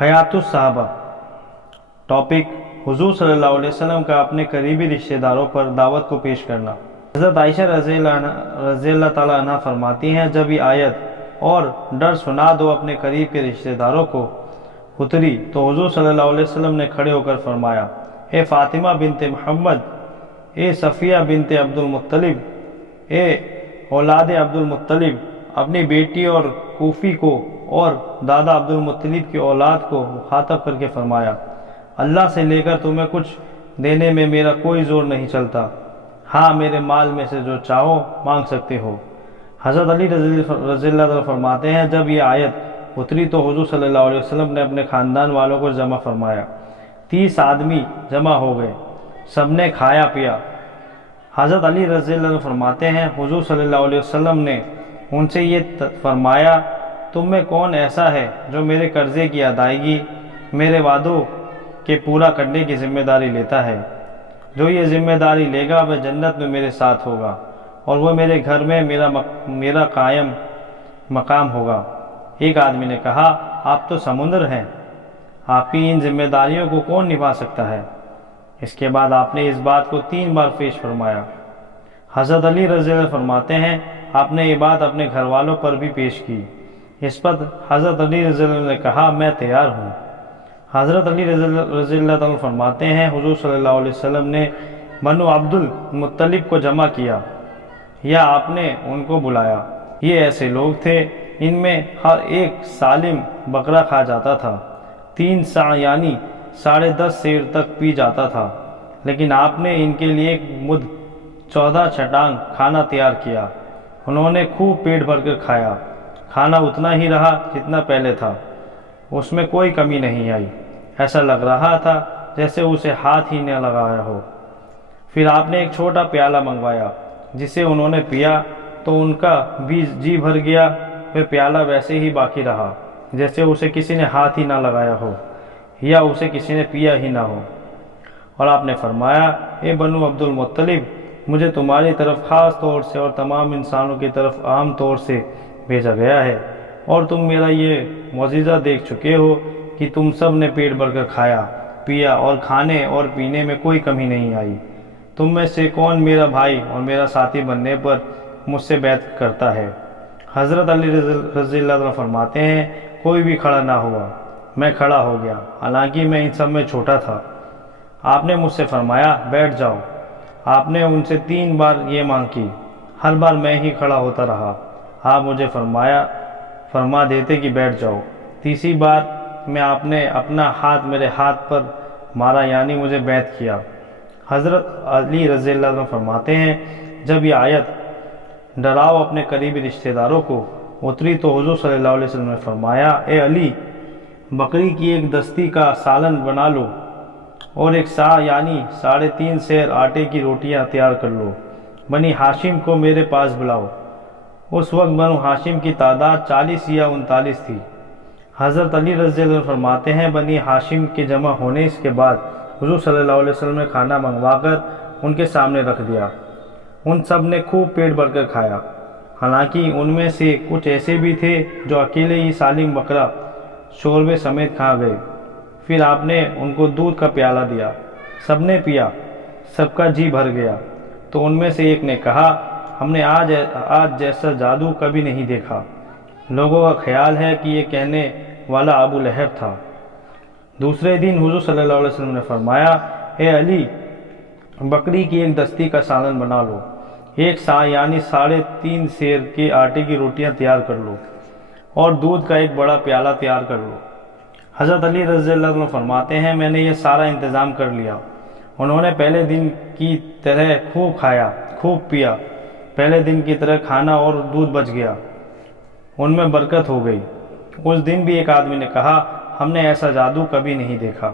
حیات الصحابہ ٹاپک حضور صلی اللہ علیہ وسلم کا اپنے قریبی رشتہ داروں پر دعوت کو پیش کرنا۔ حضرت عائشہ رضی اللہ تعالیٰ عنہ فرماتی ہیں، جب یہ آیت اور ڈر سنا دو اپنے قریب کے رشتہ داروں کو اتری تو حضور صلی اللہ علیہ وسلم نے کھڑے ہو کر فرمایا، اے فاطمہ بنت محمد، اے صفیہ بنت عبد المطلب، اے اولاد عبد المطلب، اپنی بیٹی اور کوفی کو اور دادا عبد المطلب کی اولاد کو مخاطب کر کے فرمایا، اللہ سے لے کر تمہیں کچھ دینے میں میرا کوئی زور نہیں چلتا، ہاں میرے مال میں سے جو چاہو مانگ سکتے ہو۔ حضرت علی رضی اللہ عنہ فرماتے ہیں، جب یہ آیت اتری تو حضور صلی اللہ علیہ وسلم نے اپنے خاندان والوں کو جمع فرمایا۔ 30 آدمی جمع ہو گئے، سب نے کھایا پیا۔ حضرت علی رضی اللہ عنہ فرماتے ہیں، حضور صلی اللہ علیہ وسلم نے ان سے یہ فرمایا، تم میں کون ایسا ہے جو میرے قرضے کی ادائیگی، میرے وعدوں کے پورا کرنے کی ذمہ داری لیتا ہے؟ جو یہ ذمہ داری لے گا وہ جنت میں میرے ساتھ ہوگا اور وہ میرے گھر میں میرا قائم مقام ہوگا۔ ایک آدمی نے کہا، آپ تو سمندر ہیں، آپ کی ان ذمہ داریوں کو کون نبھا سکتا ہے؟ اس کے بعد آپ نے اس بات کو 3 بار پیش فرمایا۔ حضرت علی رضی اللہ عنہ فرماتے ہیں، آپ نے یہ بات اپنے گھر والوں پر بھی پیش کی۔ اس پر حضرت علی رضی اللہ عنہ نے کہا، میں تیار ہوں۔ حضرت علی رضی اللہ عنہ فرماتے ہیں، حضور صلی اللہ علیہ وسلم نے بنو عبد المطلب کو جمع کیا یا آپ نے ان کو بلایا۔ یہ ایسے لوگ تھے ان میں ہر ایک سالم بکرا کھا جاتا تھا، 3 سا یعنی 10.5 سیر تک پی جاتا تھا، لیکن آپ نے ان کے لیے ایک مد 14 چھٹانگ کھانا تیار کیا۔ انہوں نے خوب پیٹ بھر کر کھایا، کھانا اتنا ہی رہا جتنا پہلے تھا، اس میں کوئی کمی نہیں آئی، ایسا لگ رہا تھا جیسے اسے ہاتھ ہی نہ لگایا ہو۔ پھر آپ نے ایک چھوٹا پیالہ منگوایا جسے انہوں نے پیا تو ان کا بھی جی بھر گیا، وہ پیالہ ویسے ہی باقی رہا جیسے اسے کسی نے ہاتھ ہی نہ لگایا ہو یا اسے کسی نے پیا ہی نہ ہو۔ اور آپ نے فرمایا، اے بنو عبد المطلب، مجھے تمہاری طرف خاص طور سے اور تمام انسانوں کی طرف عام طور سے بھیجا گیا ہے، اور تم میرا یہ معجزہ دیکھ چکے ہو کہ تم سب نے پیٹ بھر کر کھایا پیا اور کھانے اور پینے میں کوئی کمی نہیں آئی۔ تم میں سے کون میرا بھائی اور میرا ساتھی بننے پر مجھ سے بیعت کرتا ہے؟ حضرت علی رضی اللہ عنہ فرماتے ہیں، کوئی بھی کھڑا نہ ہوا، میں کھڑا ہو گیا، حالانکہ میں ان سب میں چھوٹا تھا۔ آپ نے مجھ سے فرمایا، بیٹھ جاؤ۔ آپ نے ان سے 3 بار یہ مانگ کی، ہر بار میں ہی کھڑا ہوتا رہا۔ آپ مجھے فرما دیتے کہ بیٹھ جاؤ۔ تیسری بار میں آپ نے اپنا ہاتھ میرے ہاتھ پر مارا، یعنی مجھے بیعت کیا۔ حضرت علی رضی اللہ عنہ فرماتے ہیں، جب یہ آیت ڈراؤ اپنے قریبی رشتہ داروں کو اتری تو حضور صلی اللہ علیہ وسلم نے فرمایا، اے علی، بکری کی ایک دستی کا سالن بنا لو اور ایک سا یعنی 3.5 سیر آٹے کی روٹیاں تیار کر لو۔ بنی ہاشم کو میرے پاس بلاؤ۔ اس وقت بنو ہاشم کی تعداد 40 یا 39 تھی۔ حضرت علی رضی اللہ عنہ فرماتے ہیں، بنی ہاشم کے جمع ہونے کے بعد حضور صلی اللہ علیہ وسلم نے کھانا منگوا کر ان کے سامنے رکھ دیا۔ ان سب نے خوب پیٹ بھر کر کھایا، حالانکہ ان میں سے کچھ ایسے بھی تھے جو اکیلے ہی سالم بکرا شوربے سمیت کھا گئے۔ پھر آپ نے ان کو دودھ کا پیالہ دیا، سب نے پیا، سب کا جی بھر گیا۔ تو ان میں سے ایک نے کہا، ہم نے آج جیسا جادو کبھی نہیں دیکھا۔ لوگوں کا خیال ہے کہ یہ کہنے والا ابو لہب تھا۔ دوسرے دن حضور صلی اللہ علیہ وسلم نے فرمایا، اے علی، بکری کی ایک دستی کا سالن بنا لو، ایک سا یعنی 3.5 سیر کے آٹے کی روٹیاں تیار کر لو اور دودھ کا ایک بڑا پیالہ تیار کر لو۔ حضرت علی رضی اللہ عنہ فرماتے ہیں، میں نے یہ سارا انتظام کر لیا۔ انہوں نے پہلے دن کی طرح خوب کھایا، خوب پیا، پہلے دن کی طرح کھانا اور دودھ بچ گیا، ان میں برکت ہو گئی۔ اس دن بھی ایک آدمی نے کہا، ہم نے ایسا جادو کبھی نہیں دیکھا۔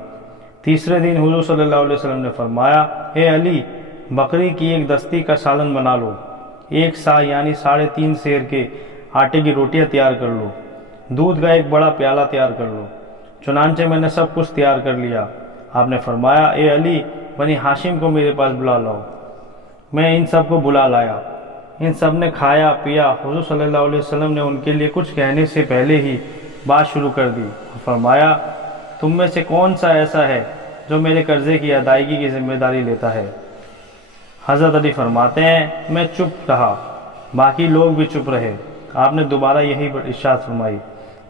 تیسرے دن حضور صلی اللہ علیہ وسلم نے فرمایا، اے علی، بکری کی ایک دستی کا سالن بنا لو، ایک سا یعنی 3.5 سیر کے آٹے کی روٹیاں تیار کر لو، دودھ کا ایک بڑا پیالہ تیار کر لو۔ چنانچہ میں نے سب کچھ تیار کر لیا۔ آپ نے فرمایا، اے علی، بنی ہاشم کو میرے پاس بلا لاؤ۔ میں ان سب کو بلا لایا، ان سب نے کھایا پیا۔ حضور صلی اللہ علیہ وسلم نے ان کے لیے کچھ کہنے سے پہلے ہی بات شروع کر دی اور فرمایا، تم میں سے کون سا ایسا ہے جو میرے قرضے کی ادائیگی کی ذمہ داری لیتا ہے؟ حضرت علی فرماتے ہیں میں چپ رہا، باقی لوگ بھی چپ رہے۔ آپ نے دوبارہ یہی ارشاد فرمائی۔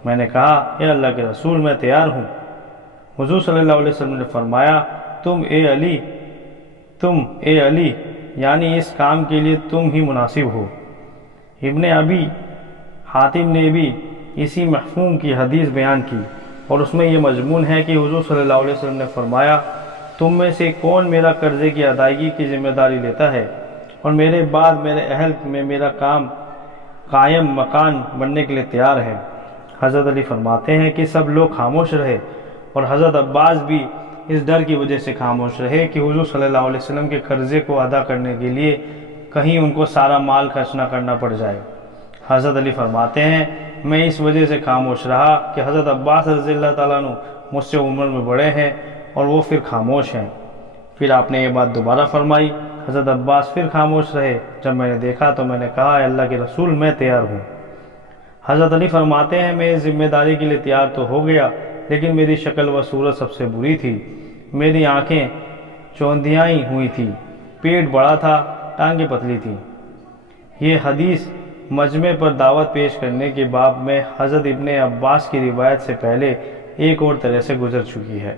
میں نے کہا اے اللہ کے رسول میں تیار ہوں۔ حضور صلی اللہ علیہ وسلم نے فرمایا تم اے علی یعنی اس کام کے لیے تم ہی مناسب ہو۔ ابن ابی حاتم نے بھی اسی مفہوم کی حدیث بیان کی اور اس میں یہ مضمون ہے کہ حضور صلی اللہ علیہ وسلم نے فرمایا تم میں سے کون میرا قرضے کی ادائیگی کی ذمہ داری لیتا ہے اور میرے بعد میرے اہل میں میرا کام قائم مکان بننے کے لیے تیار ہے؟ حضرت علی فرماتے ہیں کہ سب لوگ خاموش رہے اور حضرت عباس بھی اس ڈر کی وجہ سے خاموش رہے کہ حضور صلی اللہ علیہ وسلم کے قرضے کو ادا کرنے کے لیے کہیں ان کو سارا مال خرچ نہ کرنا پڑ جائے۔ حضرت علی فرماتے ہیں میں اس وجہ سے خاموش رہا کہ حضرت عباس رضی اللہ تعالیٰ عنہ مجھ سے عمر میں بڑے ہیں اور وہ پھر خاموش ہیں۔ پھر آپ نے یہ بات دوبارہ فرمائی۔ حضرت عباس پھر خاموش رہے۔ جب میں نے دیکھا تو میں نے کہا اے اللہ کے رسول میں تیار ہوں۔ حضرت علی فرماتے ہیں میں اس ذمہ داری کے لیے تیار تو ہو گیا لیکن میری شکل و صورت سب سے بری تھی۔ میری آنکھیں چوندیائی ہوئی تھی، پیٹ بڑا تھا، ٹانگیں پتلی تھیں۔ یہ حدیث مجمع پر دعوت پیش کرنے کے باب میں حضرت ابن عباس کی روایت سے پہلے ایک اور طرح سے گزر چکی ہے۔